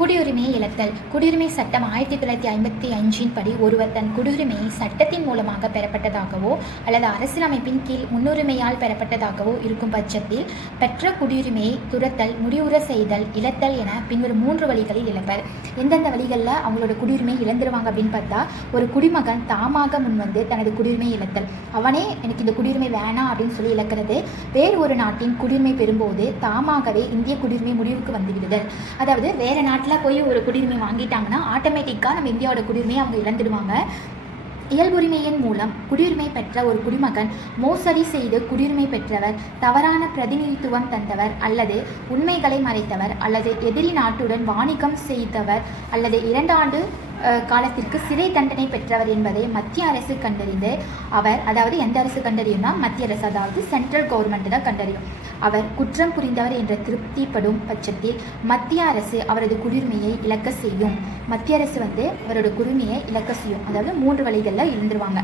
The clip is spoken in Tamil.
குடியுரிமையை இழத்தல். குடியுரிமை சட்டம் ஆயிரத்தி தொள்ளாயிரத்தி ஐம்பத்தி அஞ்சின் படி ஒருவர் தன் குடியுரிமையை சட்டத்தின் மூலமாக பெறப்பட்டதாகவோ அல்லது அரசியலமைப்பின் கீழ் முன்னுரிமையால் பெறப்பட்டதாகவோ இருக்கும் பட்சத்தில் பெற்ற குடியுரிமையை துரத்தல் முடிவுற செய்தல் இழத்தல் என பின்வரும் மூன்று வழிகளில் இழப்பர். எந்தெந்த வழிகளில் அவங்களோட குடியுரிமை இழந்துருவாங்க அப்படின்னு பார்த்தா ஒரு குடிமகன் தாமாக முன்வந்து தனது குடியுரிமை இழத்தல். அவனே எனக்கு இந்த குடியுரிமை வேணாம் அப்படின்னு சொல்லி இழக்கிறது. வேறு ஒரு நாட்டின் குடியுரிமை பெறும்போது தாமாகவே இந்திய குடியுரிமை முடிவுக்கு வந்துவிடுதல். அதாவது வேறு நாட்டில் போய் ஒரு குடியுரிமை வாங்கிட்டாங்கன்னா ஆட்டோமேட்டிக்காக நம்ம இந்தியாவோட குடியுரிமையை அவங்க இழந்துடுவாங்க. இயல்புரிமையின் மூலம் குடியுரிமை பெற்ற ஒரு குடிமகன் மோசடி செய்து குடியுரிமை பெற்றவர் தவறான பிரதிநிதித்துவம் தந்தவர் அல்லது உண்மைகளை மறைத்தவர் அல்லது எதிரி நாட்டுடன் வாணிகம் செய்தவர் அல்லது இரண்டு ஆண்டு காலத்திற்கு சிறை தண்டனை பெற்றவர் என்பதை மத்திய அரசு கண்டறிந்து அவர் அதாவது எந்த அரசு கண்டறியும்னா மத்திய அரசு அதாவது சென்ட்ரல் கவர்மெண்ட் தான் கண்டறியும். அவர் குற்றம் புரிந்தவர் என்ற திருப்திப்படும் பட்சத்தில் மத்திய அரசு அவரது குடியுரிமையை இழக்க செய்யும். மத்திய அரசு வந்து அவரோட குடிமையை இழக்க செய்யும். அதாவது மூன்று வழிகளில் இருந்துருவாங்க